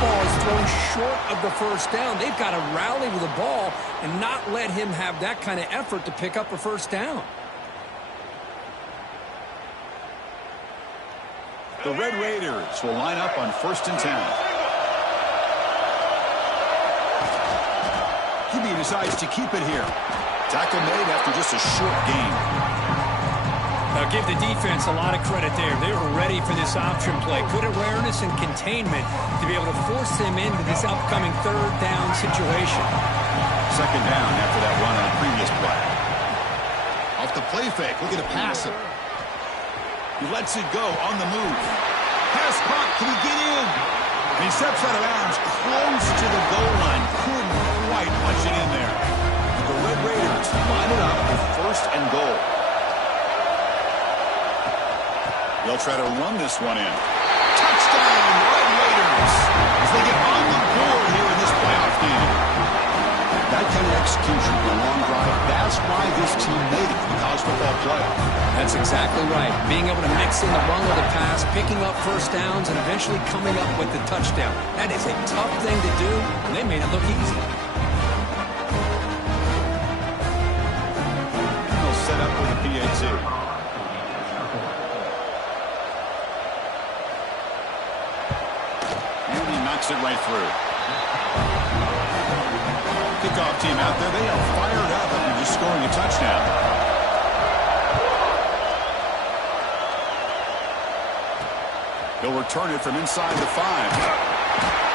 ball is thrown short of the first down. They've got to rally with the ball and not let him have that kind of effort to pick up a first down. The Red Raiders will line up on 1st and 10. QB decides to keep it here. Tackle made after just a short gain. I'll give the defense a lot of credit there. They were ready for this option play. Good awareness and containment to be able to force them into this upcoming 3rd down situation. 2nd down after that run on the previous play. Off the play fake, looking to pass him. He lets it go on the move. Pass caught, can he get in? And he steps out of bounds close to the goal line. Couldn't quite punch it in there. The Red Raiders line it up with 1st and goal. They'll try to run this one in. Touchdown, Red Raiders, as they get on the board here in this playoff game. That kind of execution for a long drive, that's why this team made it to the college football playoff. That's exactly right. Being able to mix in the run with the pass, picking up first downs, and eventually coming up with the touchdown. That is a tough thing to do, and they made it look easy. They'll set up with a PAT. It right through. Kickoff team out there. They are fired up after just scoring a touchdown. He'll return it from inside the 5.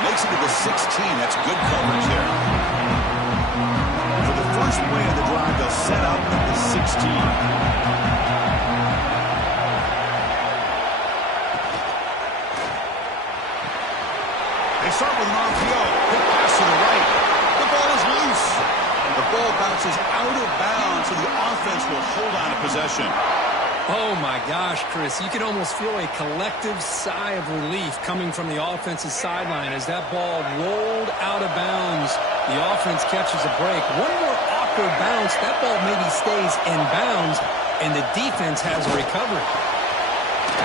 Makes it to the 16. That's good coverage there. For the first play of the drive, they'll set up at the 16. Start with an RPO. Quick pass to the right. The ball is loose. The ball bounces out of bounds, so the offense will hold on to possession. Oh, my gosh, Chris. You can almost feel a collective sigh of relief coming from the offensive sideline as that ball rolled out of bounds. The offense catches a break. One more awkward bounce. That ball maybe stays in bounds, and the defense has a recovery.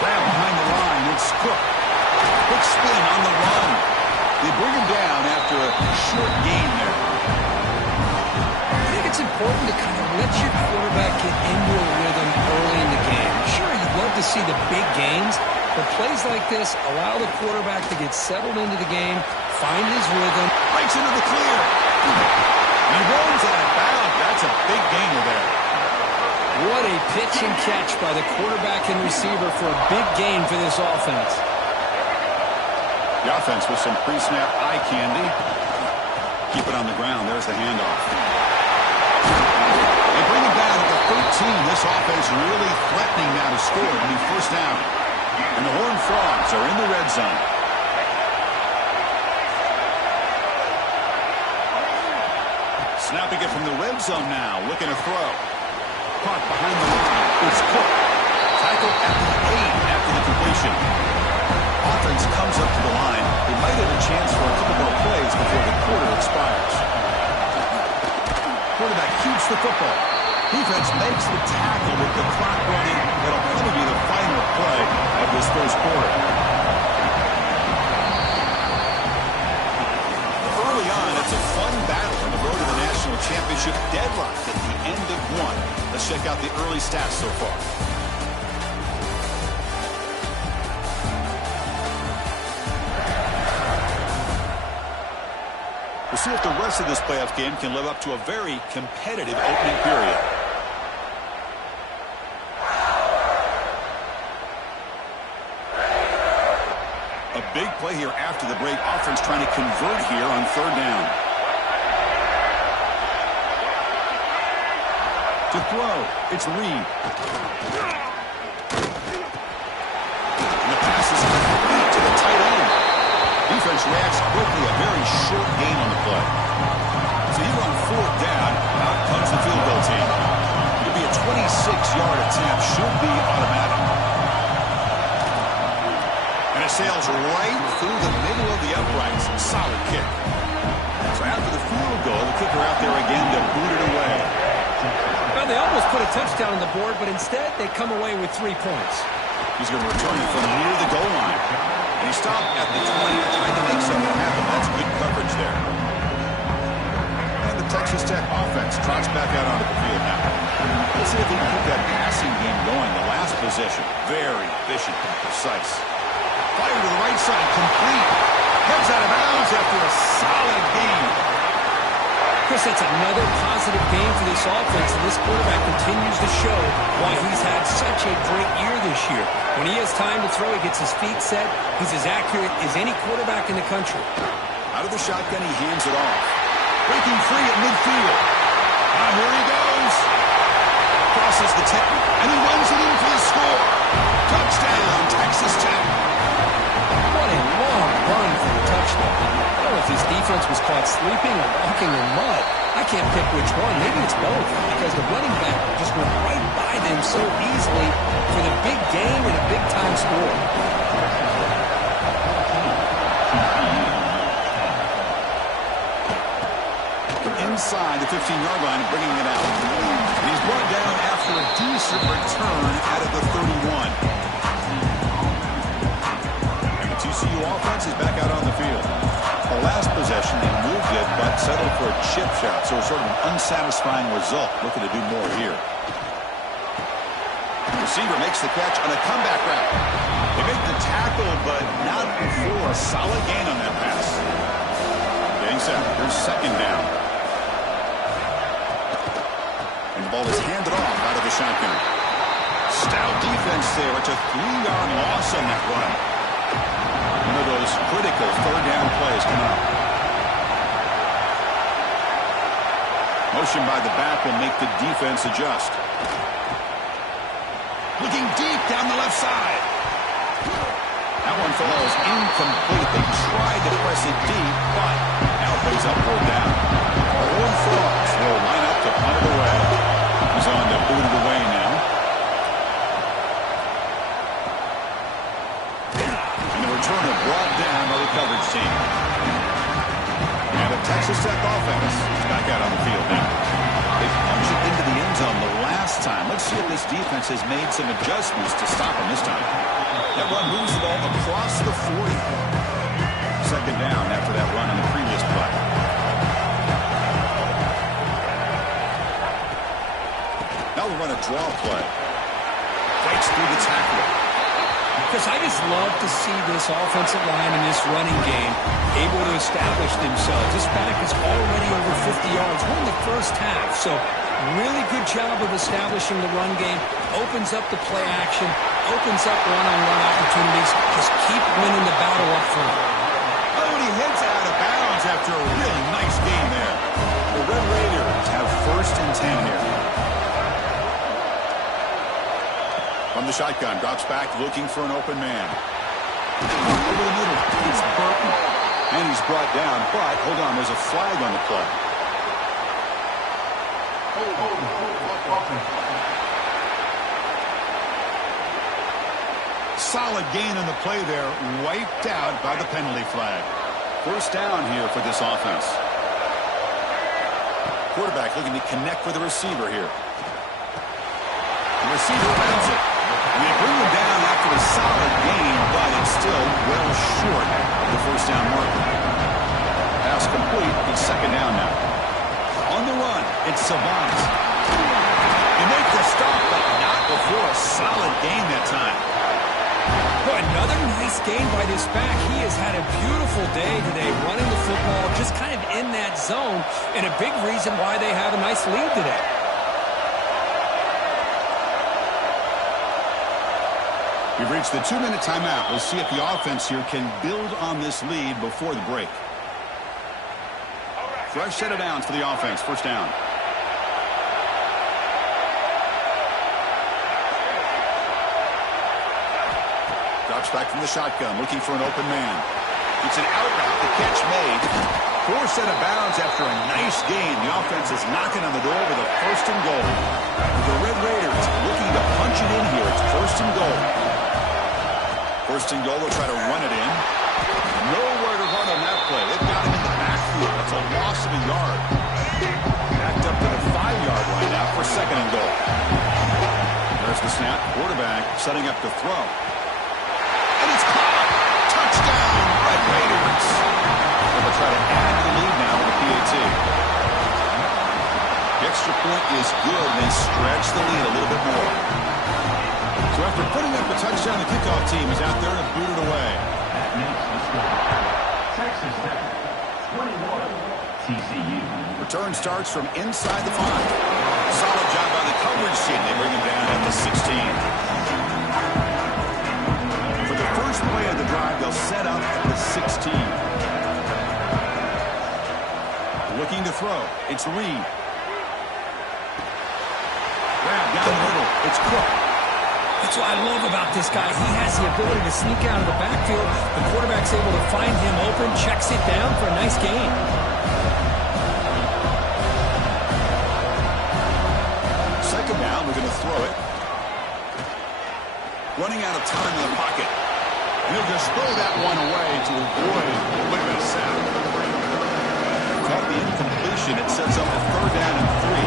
Grab behind the line. It's Cook. Quick spin on the run. They bring him down after a short gain there. I think it's important to kind of let your quarterback get into a rhythm early in the game. Sure, you'd love to see the big gains, but plays like this allow the quarterback to get settled into the game, find his rhythm. Breaks into the clear. He rolls out of bounds. That's a big gainer there. What a pitch and catch by the quarterback and receiver for a big gain for this offense. The offense with some pre-snap eye candy. Keep it on the ground. There's the handoff. They bring it down at the 13. This offense really threatening now to score on the 1st down. And the Horned Frogs are in the red zone. Snapping it from the red zone now. Looking to throw. Caught behind the line. It's Cook. Tackled at the 8 after the completion. Offense comes up to the line. They might have a chance for a couple more plays before the quarter expires. Quarterback keeps the football. Defense makes the tackle with the clock running. That'll probably be the final play of this 1st quarter. Early on, it's a fun battle on the road to the national championship, deadlocked at the end of 1. Let's check out the early stats so far. We'll see if the rest of this playoff game can live up to a very competitive opening period. A big play here after the break. Offense trying to convert here on 3rd down. To throw, it's Reed. And the pass is complete to the tight end. Defense reacts quickly. A very short gain on the play. So here on 4th down, out comes the field goal team. It'll be a 26-yard attempt. Should be automatic. And it sails right through the middle of the uprights. Solid kick. So after the field goal, the kicker out there again to boot it away. Well, they almost put a touchdown on the board, but instead they come away with 3 points. He's going to return it from near the goal line. And he stopped at the 20, trying to make something happen. That's good coverage there. And the Texas Tech offense trots back out onto the field now. Let's see if they can keep that passing game going. The last possession, very efficient and precise. Fire to the right side, complete. Heads out of bounds after a solid game. Chris, that's another positive game for this offense, and this quarterback continues to show why he's had such a great year this year. When he has time to throw, he gets his feet set. He's as accurate as any quarterback in the country. Out of the shotgun, he hands it off. Breaking free at midfield. Now here he goes. Crosses the 10, and he runs it in for the score. Touchdown, Texas Tech. What a long run for the touchdown. I don't know if his defense was caught sleeping or walking in mud. I can't pick which one. Maybe it's both, because the running back just went right by them so easily for the big game and a big-time score. Inside the 15-yard line, bringing it out. And he's brought down after a decent return out of the 31. TCU offense is back out on the field. The last possession, they moved it, but settled for a chip shot, so sort of an unsatisfying result. Looking to do more here. The receiver makes the catch on a comeback route. They make the tackle, but not before a solid gain on that pass. Getting set. Here's second down. And the ball is handed off out of the shotgun. Stout defense there. It's a 3-yard loss on that run. One of those critical third down plays coming up. Motion by the back will make the defense adjust. Looking deep down the left side. That one falls incomplete. They tried to press it deep, but now plays up or down. Owen Frost will line up to punt it away. He's on to boot it away now. Turner brought down by the coverage team. And the Texas Tech offense is back out on the field now. They punched it into the end zone the last time. Let's see if this defense has made some adjustments to stop him this time. That run moves the ball across the 40. Second down after that run on the previous play. Now we'll run a draw play. Fights through the tackle. Because I just love to see this offensive line and this running game able to establish themselves. This back is already over 50 yards. We're in the first half, so really good job of establishing the run game. Opens up the play action, opens up one-on-one opportunities. Just keep winning the battle up front. Oh, and he heads out of bounds after a really nice game there. The Red Raiders have first and 10 here. From the shotgun, drops back, looking for an open man. Over the middle, it's Burton. And he's brought down, but hold on, there's a flag on the play. Solid gain on the play there, wiped out by the penalty flag. First down here for this offense. Quarterback looking to connect with the receiver here. The receiver wins it. And they bring him down after a solid gain, but it's still well short of the first down marker. Pass complete. It's second down now. On the run, it's Savant. They make the stop, but not before a solid gain that time. Boy, another nice game by this back. He has had a beautiful day today running the football, just kind of in that zone, and a big reason why they have a nice lead today. We've reached the 2-minute timeout. We'll see if the offense here can build on this lead before the break. Fresh set of downs for the offense. First down. Drops back from the shotgun, looking for an open man. It's an out route. The catch made. Forced out of bounds after a nice gain. The offense is knocking on the door with a first and goal. The Red Raiders looking to punch it in here. It's first and goal. First and goal, they'll try to run it in. Nowhere to run on that play. They've got him in the backfield. That's a loss of a yard. Backed up to the 5-yard line now for second and goal. There's the snap. Quarterback setting up to throw. And it's caught. try to add to the lead now with a PAT. The extra point is good, and they stretch the lead a little bit more. So after putting up a touchdown, the kickoff team is out there to boot it away. That makes the score. Texas Tech, 21, TCU. Return starts from inside the 5. Solid job by the coverage team. They bring him down at the 16. For the first play of the drive, they'll set up at the 16. Looking to throw. It's Reed. Grab down the middle. It's Cook. That's what I love about this guy. He has the ability to sneak out of the backfield. The quarterback's able to find him open, checks it down for a nice gain. Second down, we're going to throw it. Running out of time in the pocket. And he'll just throw that one away to avoid a bit of a sack. Caught the incompletion. It sets up a 3rd down and 3.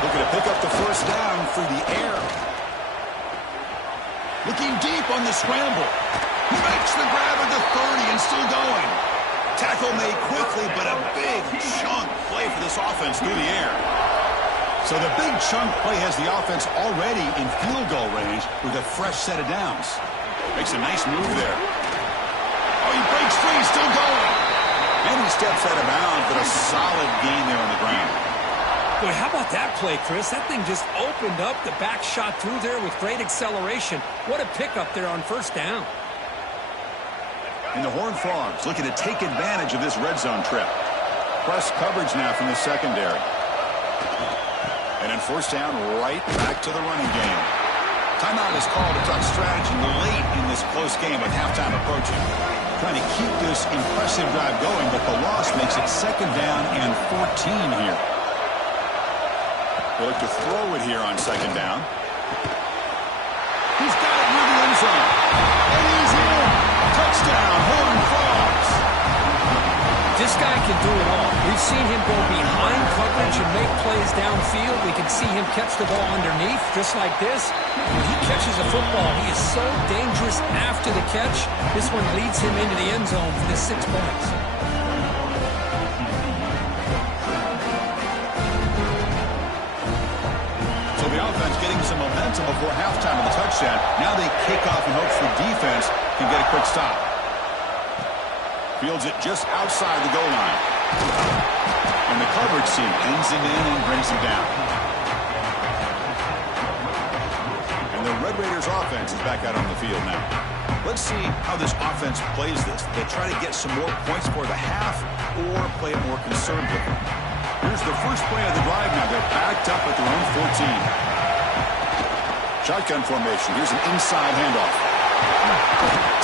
Looking to pick up the first down through the air. Looking deep on the scramble. He makes the grab at the 30 and still going. Tackle made quickly, but a big chunk play for this offense through the air. So the big chunk play has the offense already in field goal range with a fresh set of downs. Makes a nice move there. Oh, he breaks free, still going. And he steps out of bounds, but a solid gain there on the ground. Boy, how about that play, Chris? That thing just opened up. The back shot through there with great acceleration. What a pickup there on first down. And the Horned Frogs looking to take advantage of this red zone trip. Press coverage now from the secondary. And then first down, right back to the running game. Timeout is called to talk strategy late in this close game with halftime approaching. Trying to keep this impressive drive going, but the loss makes it 2nd down and 14 here. They look to throw it here on 2nd down. He's got it near the end zone. And he's in. Touchdown, Horned Frogs. This guy can do it all. We've seen him go behind coverage and make plays downfield. We can see him catch the ball underneath, just like this. When he catches a football, he is so dangerous after the catch. This one leads him into the end zone for the 6 points. So the offense getting some momentum before halftime of the touchdown. Now they kick off in hopes the defense can get a quick stop. Fields it just outside the goal line. And the coverage team pins him in and brings him down. And the Red Raiders offense is back out on the field now. Let's see how this offense plays this. They try to get some more points for the half or play it more conservatively. Here's the first play of the drive now. They're backed up at their own 14. Shotgun formation. Here's an inside handoff.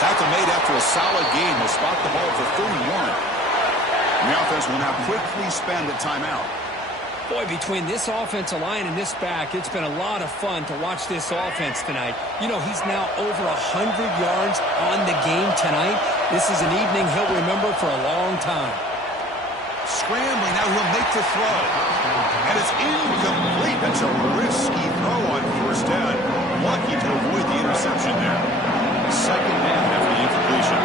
Tackle made after a solid gain. Will spot the ball for 31. And the offense will now quickly spend a timeout. Boy, between this offensive line and this back, it's been a lot of fun to watch this offense tonight. You know, he's now over 100 yards on the game tonight. This is an evening he'll remember for a long time. Scrambling, now he'll make the throw. And it's incomplete. That's a risky throw on first down. Lucky to avoid the interception there. 2nd down after the incompletion.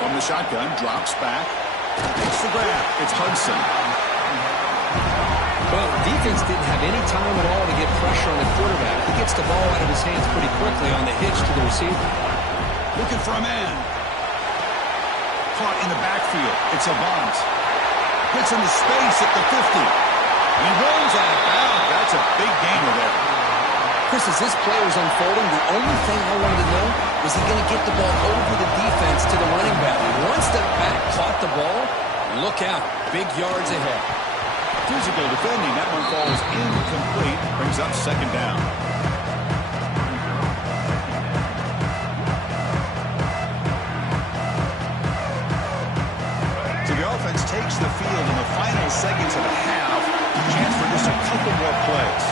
From the shotgun, drops back. Takes the grab. It's Hudson. Well, the defense didn't have any time at all to get pressure on the quarterback. He gets the ball out of his hands pretty quickly on the hitch to the receiver. Looking for a man. Caught in the backfield. It's Avant. Hits into space at the 50. And he rolls out of bounds. That's a big gainer there. Chris, as this play was unfolding, the only thing I wanted to know was he going to get the ball over the defense to the running back. Once the back caught the ball, look out. Big yards ahead. Physical defending. That one falls incomplete. Brings up 2nd down. So the offense takes the field in the final seconds of the half. Chance for just a couple more plays.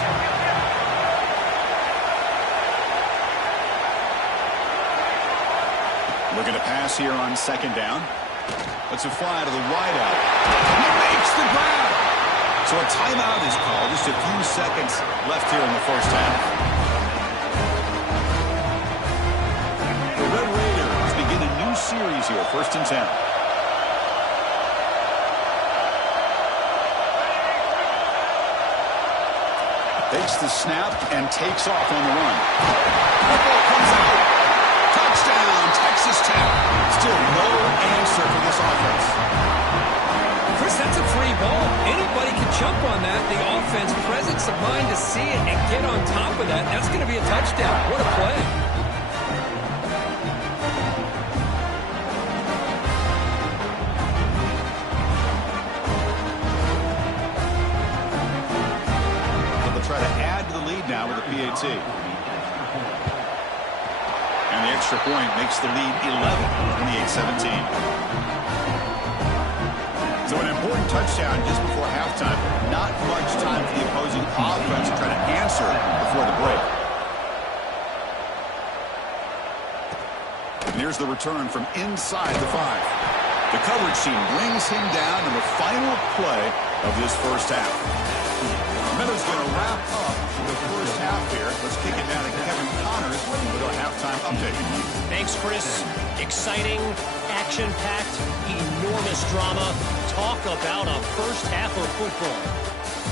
Looking to pass here on 2nd down. Let's a fly to the wideout. He makes the grab. So a timeout is called. Just a few seconds left here in the first half. The Red Raiders begin a new series here. 1st and 10. Takes the snap and takes off on the run. Football comes out. Touchdown, Texas Tech. Still no answer for this offense. Chris, that's a free ball. Anybody can jump on that. The offense, presence of mind to see it and get on top of that. That's going to be a touchdown. What a play. Try to add to the lead now with a PAT. And the extra point makes the lead 11, 28-17. So an important touchdown just before halftime. Not much time for the opposing offense to try to answer before the break. And here's the return from inside the 5. The coverage team brings him down in the final play of this first half. Miller's going to wrap up the first half here. Let's kick it down to Kevin Connors with our halftime update. Thanks, Chris. Exciting, action-packed, enormous drama. Talk about a first half of football.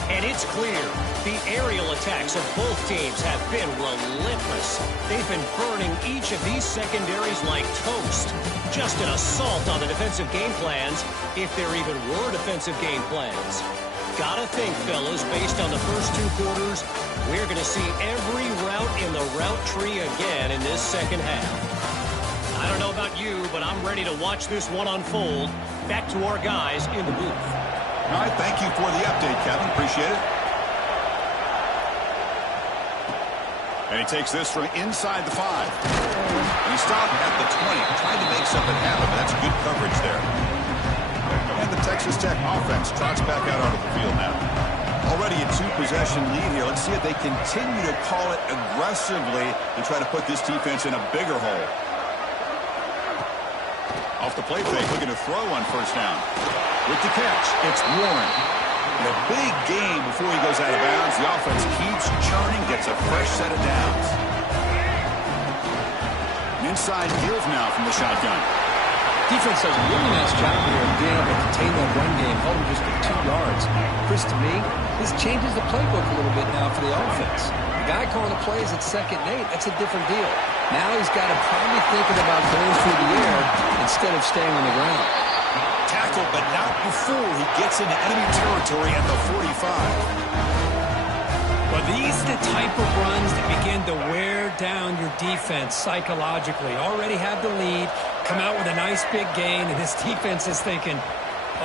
And it's clear the aerial attacks of both teams have been relentless. They've been burning each of these secondaries like toast. Just an assault on the defensive game plans, if there even were defensive game plans. Gotta think, fellas, based on the first 2 quarters, we're going to see every route in the route tree again in this second half. I don't know about you, but I'm ready to watch this one unfold. Back to our guys in the booth. All right, thank you for the update, Kevin. Appreciate it. And he takes this from inside the 5. And he stopped at the 20, trying to make something happen, but that's good coverage there. And the Texas Tech offense trots back out onto the field now. Already a 2-possession lead here. Let's see if they continue to call it aggressively to try to put this defense in a bigger hole. Off the play fake, looking to throw on first down. With the catch, it's Warren. In a big game before he goes out of bounds, the offense keeps churning, gets a fresh set of downs. An inside give now from the shotgun. Defense does a really nice job here of being able to contain that run game, held him just for 2 yards. Chris, to me, this changes the playbook a little bit now for the offense. The guy calling the plays at 2nd and 8, that's a different deal. Now he's got to probably thinking about going through the air instead of staying on the ground. Tackled, but not before he gets into enemy territory at the 45. Well, these are the type of runs that begin to wear down your defense psychologically. Already have the lead, come out with a nice big gain, and this defense is thinking,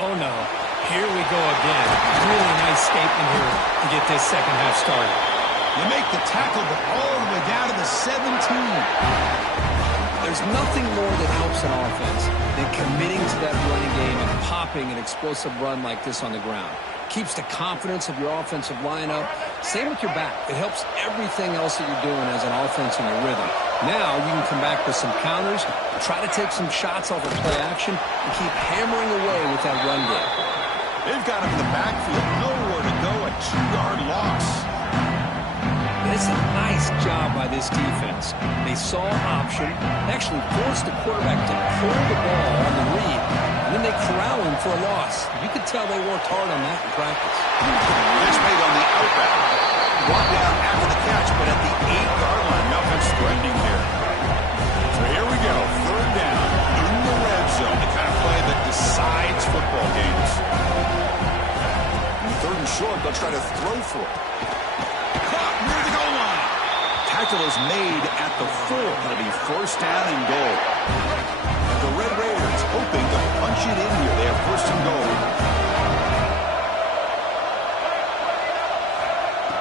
oh no, here we go again. Really nice statement here to get this second half started. They make the tackle, but all the way down to the 17. There's nothing more that helps an offense than committing to that running game and popping an explosive run like this on the ground. Keeps the confidence of your offensive lineup. Same with your back. It helps everything else that you're doing as an offense in your rhythm. Now you can come back with some counters, try to take some shots off of play action, and keep hammering away with that run game. They've got him in the backfield. Nowhere to go. A 2-yard loss. It's a nice job by this defense. They saw option, actually forced the quarterback to pull the ball on the read, and then they corral him for a loss. You could tell they worked hard on that in practice. Catch made on the outback. Brought down after the catch, but at the 8-yard line. The offense threatening here. So here we go. 3rd down in the red zone. The kind of play that decides football games. And 3rd and short, they'll try to throw for it. Near the goal line. Tackle is made at the 4. It'll be 1st down and goal. The Red Raiders hoping to punch it in here. They have 1st and goal.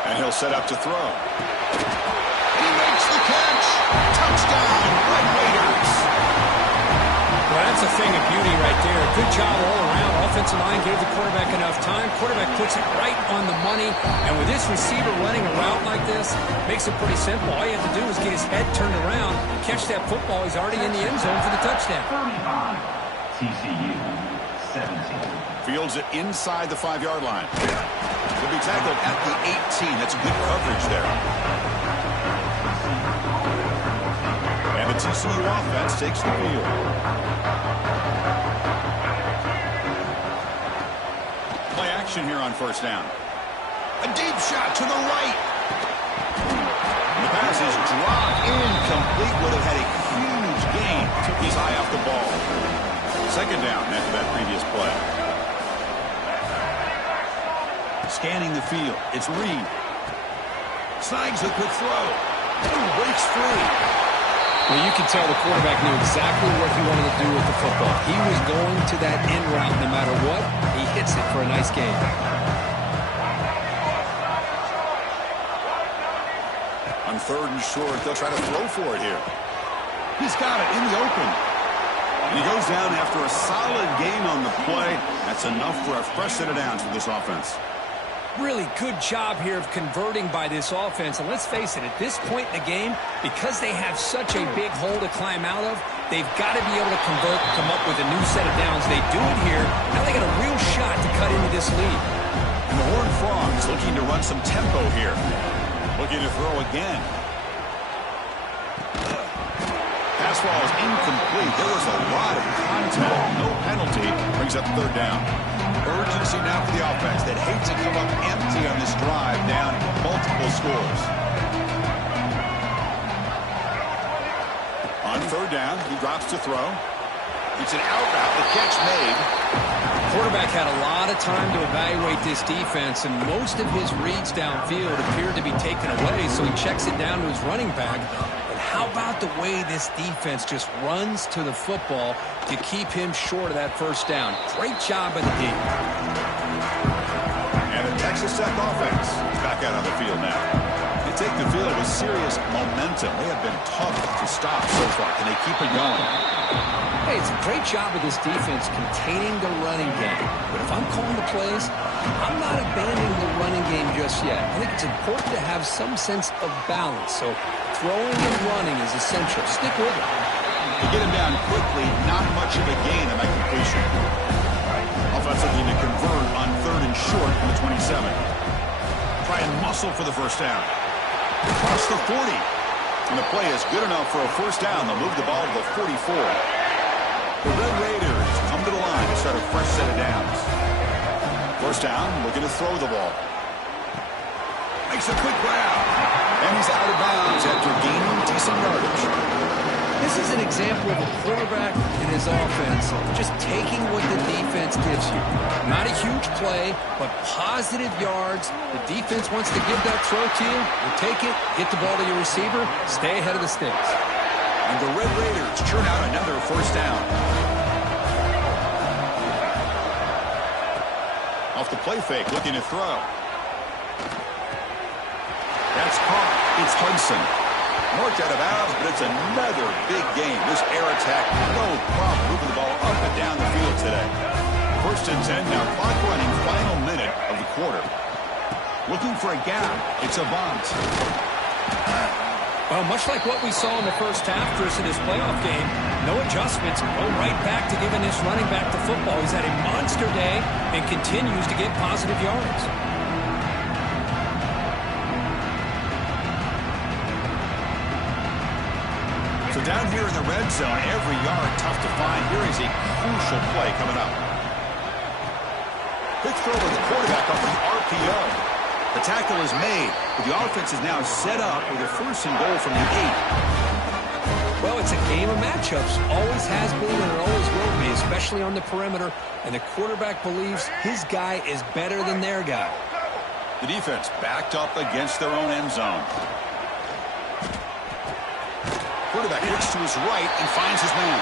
And he'll set up to throw. And he makes the catch. Touchdown, Red Raiders. Well, that's a thing of beauty right there. Good job all around. Offensive line gave the quarterback enough time. Quarterback puts it right on the money. And with this receiver running a route like this, makes it pretty simple. All you have to do is get his head turned around, catch that football. He's already in the end zone for the touchdown. 35, TCU, 17. Fields it inside the 5-yard line. He'll be tackled at the 18. That's good coverage there. And the TCU offense takes the field. Play action here on first down. A deep shot to the right. The pass is dropped incomplete. Would have had a huge gain. Took his eye off the ball. Second down after that previous play. Scanning the field. It's Reed. Snags a quick throw. Breaks free. Well, you can tell the quarterback knew exactly what he wanted to do with the football. He was going to that end route no matter what. He hits it for a nice gain. On third and short, they'll try to throw for it here. He's got it in the open. And he goes down after a solid gain on the play. That's enough for a fresh set of downs for this offense. Really good job here of converting by this offense. And let's face it, at this point in the game, because they have such a big hole to climb out of, they've got to be able to convert and come up with a new set of downs. They do it here. Now they got a real shot to cut into this lead. And the Horned Frogs looking to run some tempo here. Looking to throw again. Pass ball is incomplete. There was a lot of contact. No penalty. Brings up third down. Urgency now for the offense. They'd hate to come up empty on this drive, down multiple scores. On third down, he drops to throw. It's an out route. The catch made. The quarterback had a lot of time to evaluate this defense, and most of his reads downfield appeared to be taken away, so he checks it down to his running back. And how about the way this defense just runs to the football to keep him short of that first down? Great job by the D. And the Texas Tech offense is back out on the field now. They take the field with serious momentum. They have been tough to stop so far. Can they keep it going? Hey, it's a great job of this defense containing the running game. But if I'm calling the plays, I'm not abandoning the running game just yet. I think it's important to have some sense of balance. So throwing and running is essential. Stick with it. To get him down quickly, not much of a gain on that completion. Offense looking to convert on third and short from the 27. Try and muscle for the first down. Across the 40. And the play is good enough for a first down. They'll move the ball to the 44. The Red Raiders come to the line to start a fresh set of downs. First down, looking to throw the ball. Makes a quick grab. And he's out of bounds after gaining decent yardage. This is an example of a quarterback and his offense just taking what the defense gives you. Not a huge play, but positive yards. The defense wants to give that throw to you. You take it, get the ball to your receiver, stay ahead of the sticks. And the Red Raiders churn out another first down. Off the play fake, looking to throw. That's caught. It's Hudson. Marked out of bounds, but it's another big game. This air attack, no problem moving the ball up and down the field today. First and 10, now clock running, final minute of the quarter. Looking for a gap. It's Avant. Well, much like what we saw in the first half, Chris, in his playoff game, no adjustments. Go right back to giving this running back the football. He's had a monster day and continues to get positive yards. So down here in the red zone, every yard tough to find. Here is a crucial play coming up. Quick throw with the quarterback up the RPO. The tackle is made, but the offense is now set up with a first and goal from the 8. Well, it's a game of matchups. Always has been and it always will be, especially on the perimeter. And the quarterback believes his guy is better than their guy. The defense backed up against their own end zone. Quarterback looks to his right and finds his man.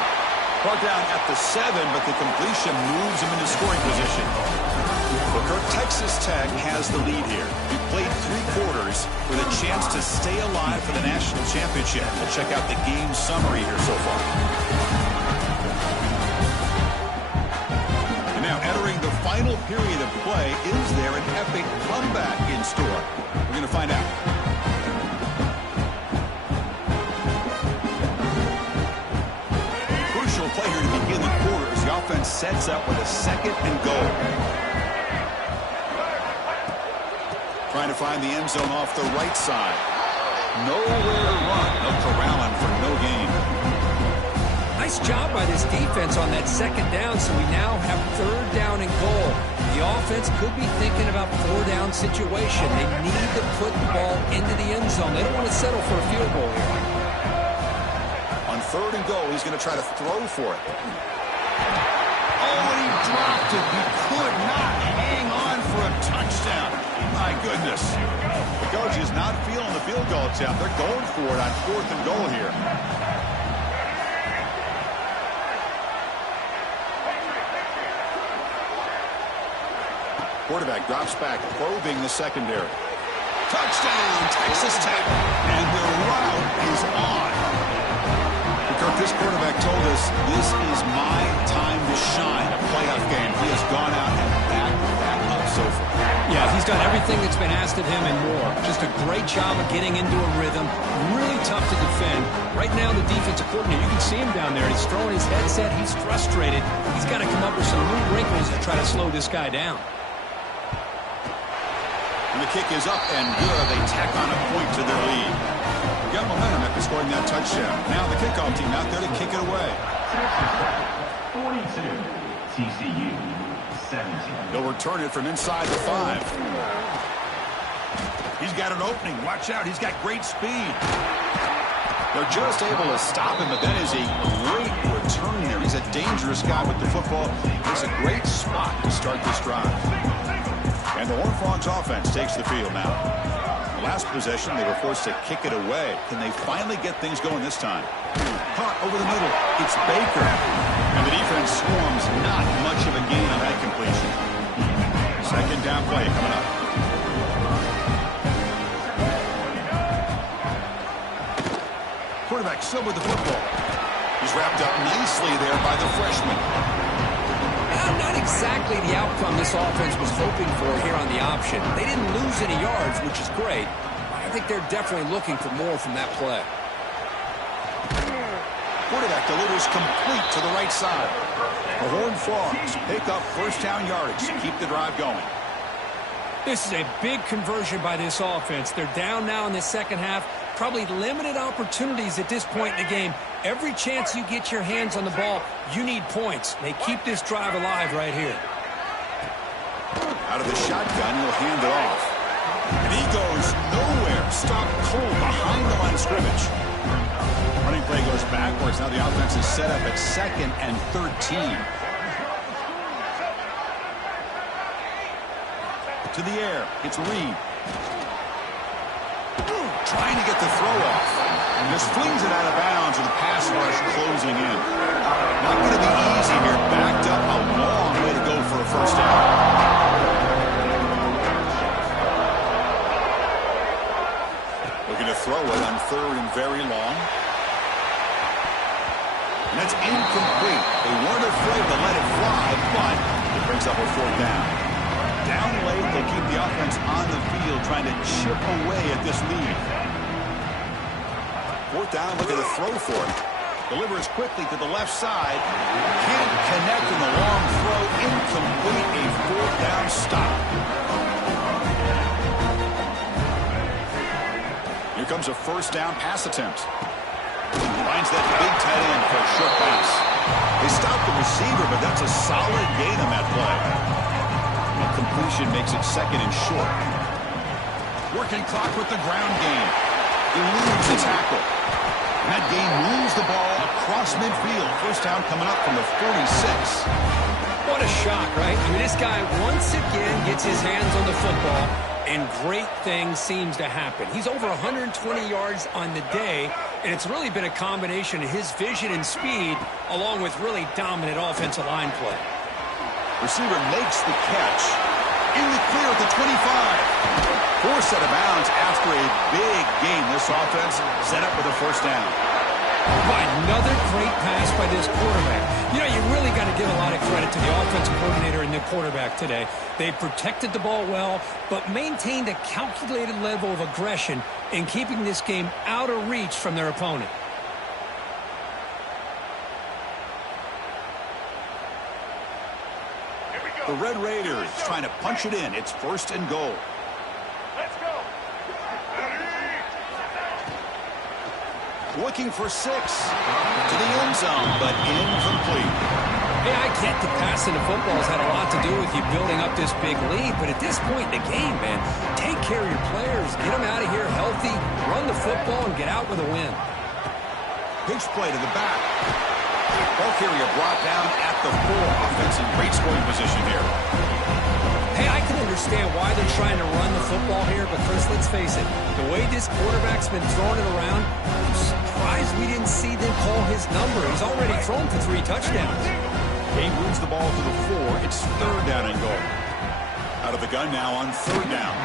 Brought down at the 7, but the completion moves him into scoring position. Booker, Texas Tech has the lead here. We played 3 quarters with a chance to stay alive for the national championship. We'll check out the game summary here so far. And now entering the final period of play, is there an epic comeback in store? We're going to find out. Crucial play here to begin the quarter as the offense sets up with a second and goal. Trying to find the end zone off the right side. Nowhere to run. No corralling for no gain. Nice job by this defense on that second down, so we now have third down and goal. The offense could be thinking about four-down situation. They need to put the ball into the end zone. They don't want to settle for a field goal here. On third and goal, he's going to try to throw for it. Oh, and he dropped it. He could not hang on for a touchdown. My goodness. The coach is not feeling the field goal attempt. They're going for it on fourth and goal here. Quarterback drops back, probing the secondary. Touchdown, Texas Tech. And the route is on. Kirk, this quarterback told us this is my time to shine, a playoff game. He has gone out and backed that up so far. Yeah, he's done everything that's been asked of him and more. Just a great job of getting into a rhythm. Really tough to defend. Right now, the defensive coordinator, you can see him down there. He's throwing his headset. He's frustrated. He's got to come up with some new wrinkles to try to slow this guy down. And the kick is up and good. They tack on a point to their lead. They got momentum after scoring that touchdown. Now the kickoff team out there to kick it away. 42, TCU 17. They'll return it from inside the 5. He's got an opening. Watch out. He's got great speed. They're just able to stop him, but that is a great return there. He's a dangerous guy with the football. It's a great spot to start this drive. And the Horned Frogs offense takes the field now. The last possession, they were forced to kick it away. Can they finally get things going this time? Caught over the middle. It's Baker. And the defense swarms. Not much of a gain on that completion. Second down play coming up. Quarterback still with the football. He's wrapped up nicely there by the freshman. Not exactly the outcome this offense was hoping for here on the option. They didn't lose any yards, which is great. I think they're definitely looking for more from that play. Quarterback delivers complete to the right side. The Horned Frogs pick up first down yardage to keep the drive going. This is a big conversion by this offense. They're down now in the second half. Probably limited opportunities at this point in the game. Every chance you get your hands on the ball, you need points. They keep this drive alive right here. Out of the shotgun, he'll hand it off. And he goes nowhere. Stopped cold behind the line of scrimmage. Running play goes backwards. Now the offense is set up at 2nd and 13. To the air. It's Reed. Trying to get the throw off. And just flings it out of bounds with the pass rush closing in. Not going to be easy here. Backed up a long way to go for a first down. Looking to throw it on third and very long. And that's incomplete. They weren't afraid to let it fly, but it brings up a fourth down. Down late, they'll keep the offense on the field trying to chip away at this lead. Fourth down, looking to throw for it. Delivers quickly to the left side. Can't connect in the long throw. Incomplete, a fourth down stop. Here comes a first down pass attempt. Finds that big tight end for a short pass. They stopped the receiver, but that's a solid gain on that play. Completion makes it 2nd and short. Working clock with the ground game. Eludes the tackle. And that game moves the ball across midfield. First down coming up from the 46. What a shock, right? I mean, this guy once again gets his hands on the football, and great things seems to happen. He's over 120 yards on the day, and it's really been a combination of his vision and speed along with really dominant offensive line play. Receiver makes the catch. In the clear at the 25. Forced out of bounds after a big game. This offense set up with a first down. Another great pass by this quarterback. You know, you really got to give a lot of credit to the offensive coordinator and the quarterback today. They protected the ball well, but maintained a calculated level of aggression in keeping this game out of reach from their opponent. The Red Raiders trying to punch it in. It's 1st and goal. Let's go. looking for 6. To the end zone, but incomplete. Hey, I get that passing the football has had a lot to do with you building up this big lead, but at this point in the game, man, take care of your players, get them out of here healthy, run the football, and get out with a win. Pitch play to the back. Ball carrier brought down at the 4. Offense in great scoring position here. Hey, I can understand why they're trying to run the football here, but Chris, let's face it, the way this quarterback's been throwing it around, I'm surprised we didn't see them call his number. He's already thrown for 3 touchdowns. He moves the ball to the 4. It's 3rd down and goal. Out of the gun now on 3rd down.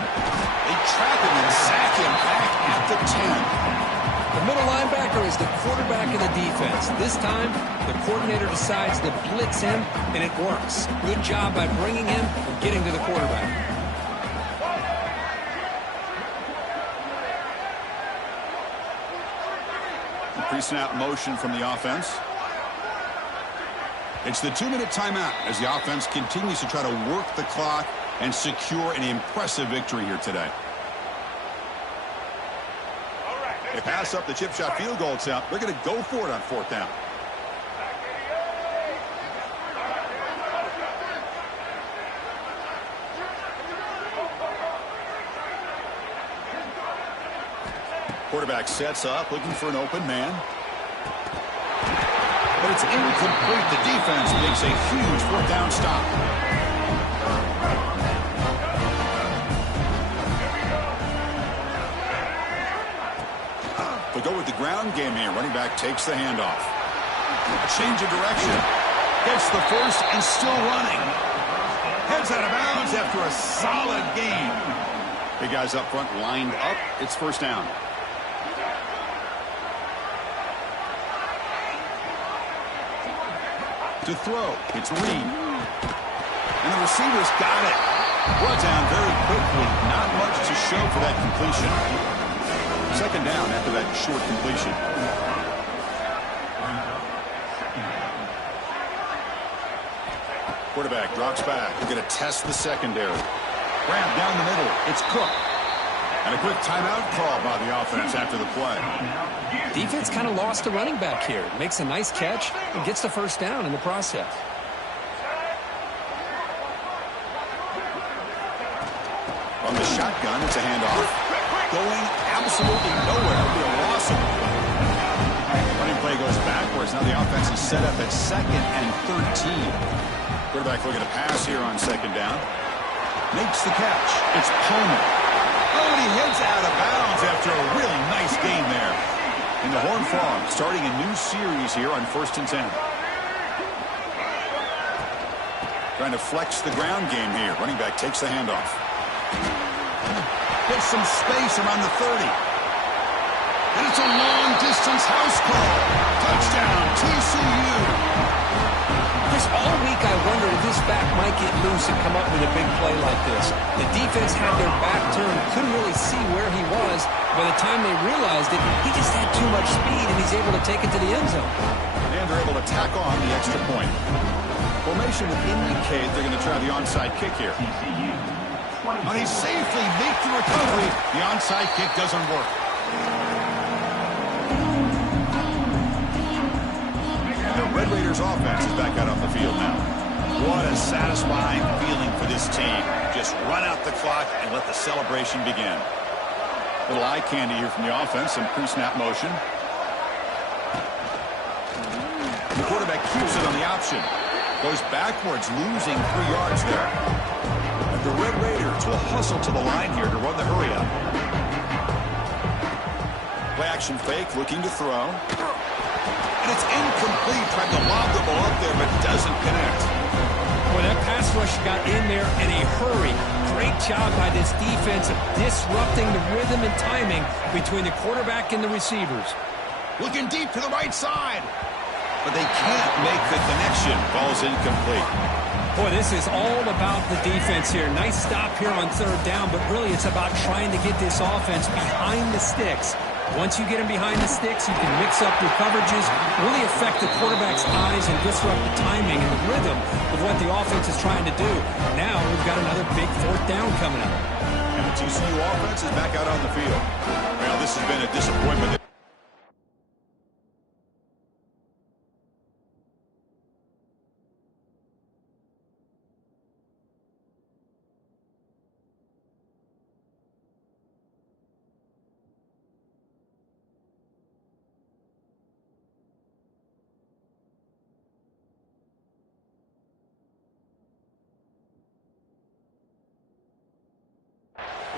They trap him and sack him back at the 10. The middle linebacker is the quarterback of the defense. This time, the coordinator decides to blitz him, and it works. Good job by bringing him and getting to the quarterback. Pre-snap motion from the offense. It's the 2-minute timeout as the offense continues to try to work the clock and secure an impressive victory here today. They pass up the chip shot field goal attempt. They're going to go for it on 4th down. Quarterback sets up, looking for an open man. But it's incomplete. The defense makes a huge 4th down stop. They go with the ground game here. Running back takes the handoff. A change of direction. Gets the first and still running. Heads out of bounds after a solid gain. Big guys up front lined up. It's 1st down. To throw. It's Reed. And the receiver's got it. Brought down very quickly. Not much to show for that completion. 2nd down after that short completion. Quarterback drops back. We're going to test the secondary. Grab down the middle. It's Cook. And a quick timeout call by the offense after the play. Defense kind of lost the running back here. Makes a nice catch and gets the 1st down in the process. From the shotgun, it's a handoff. Going absolutely nowhere. It'll be a loss of it. Running play goes backwards. Now the offense is set up at 2nd and 13. Quarterback looking to pass here on 2nd down. Makes the catch. It's Pullman. Oh, and he heads out of bounds after a really nice game there. And the Horned Frogs starting a new series here on 1st and 10. Trying to flex the ground game here. Running back takes the handoff. Gets some space around the 30. And it's a long-distance house call. Touchdown, TCU. Chris, all week I wondered if this back might get loose and come up with a big play like this. The defense had their back turned, couldn't really see where he was. By the time they realized it, he just had too much speed, and he's able to take it to the end zone. And they're able to tack on the extra point. Formation would indicate they're going to try the onside kick here. But he safely makes the recovery. The onside kick doesn't work. And the Red Raiders offense is back out on the field now. What a satisfying feeling for this team. Just run out the clock and let the celebration begin. Little eye candy here from the offense. Some pre-snap motion. The quarterback keeps it on the option. Goes backwards, losing 3 yards there. The Red Raiders will hustle to the line here to run the hurry up. Play action fake, looking to throw. And it's incomplete. Tried to lob the ball up there, but doesn't connect. Boy, that pass rush got in there in a hurry. Great job by this defense of disrupting the rhythm and timing between the quarterback and the receivers. Looking deep to the right side. But they can't make the connection. Ball's incomplete. Boy, this is all about the defense here. Nice stop here on 3rd down, but really it's about trying to get this offense behind the sticks. Once you get them behind the sticks, you can mix up your coverages, really affect the quarterback's eyes and disrupt the timing and the rhythm of what the offense is trying to do. Now we've got another big 4th down coming up. And the TCU offense is back out on the field. Well, this has been a disappointment.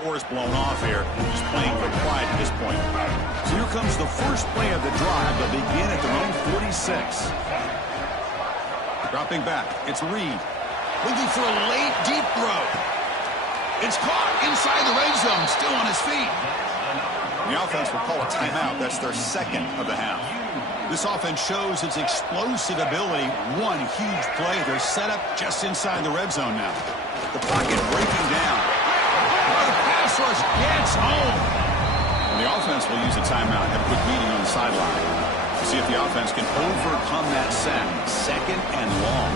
score is blown off here. He's playing for pride at this point. So here comes the first play of the drive. They'll begin at their own 46. Dropping back. It's Reed. Looking for a late, deep throw. It's caught inside the red zone. Still on his feet. The offense will call a timeout. That's their second of the half. This offense shows its explosive ability. One huge play. They're set up just inside the red zone now. The pocket breaking down. The pass rush gets home. And the offense will use a timeout. Have a quick meeting on the sideline. See if the offense can overcome that sack. Second and long.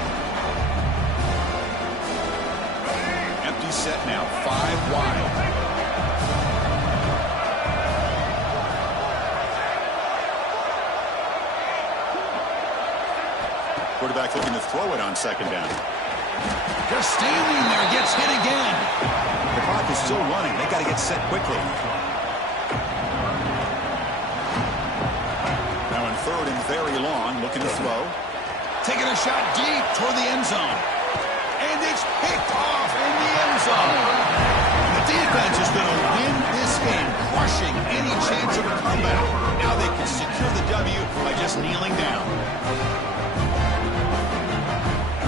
Empty set now. 5 wide. Quarterback looking to throw it on second down. Just standing there, gets hit again. The clock is still running. They got to get set quickly. Now in third and very long, looking to throw. Taking a shot deep toward the end zone. And it's picked off in the end zone. And the defense is going to win this game, crushing any chance of a comeback. Now they can secure the W by just kneeling down.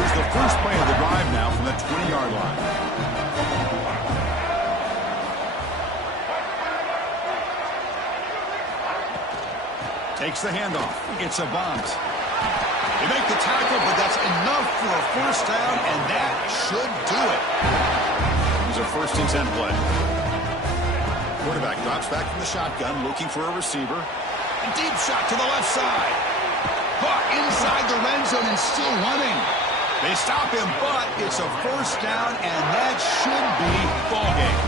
Here's the first play of the drive now from the 20-yard line. Takes the handoff. It's a bunt. They make the tackle, but that's enough for a first down, and that should do it. Here's a 1st and 10 play. Quarterback drops back from the shotgun, looking for a receiver. A deep shot to the left side. Caught inside the red zone and still running. They stop him, but it's a first down, and that should be ball game.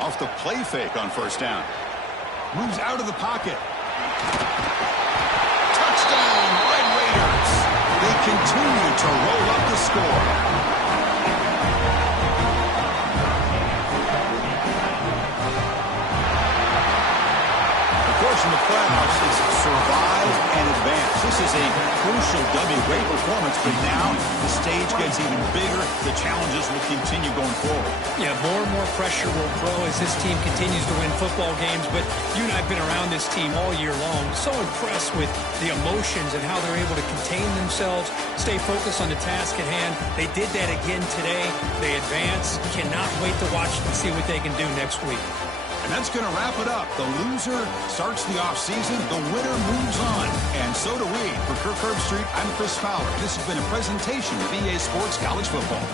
Off the play fake on first down. Moves out of the pocket. Touchdown, Red Raiders. They continue to roll up the score. In the playoffs is survive and advance. This is a crucial W. Great performance, but now the stage gets even bigger. The challenges will continue going forward. Yeah, more and more pressure will grow as this team continues to win football games, but you and I have been around this team all year long. So impressed with the emotions and how they're able to contain themselves, stay focused on the task at hand. They did that again today. They advance. Cannot wait to watch and see what they can do next week. And that's going to wrap it up. The loser starts the offseason. The winner moves on. And so do we. For Kirk Herbstreit, I'm Chris Fowler. This has been a presentation of EA Sports College Football.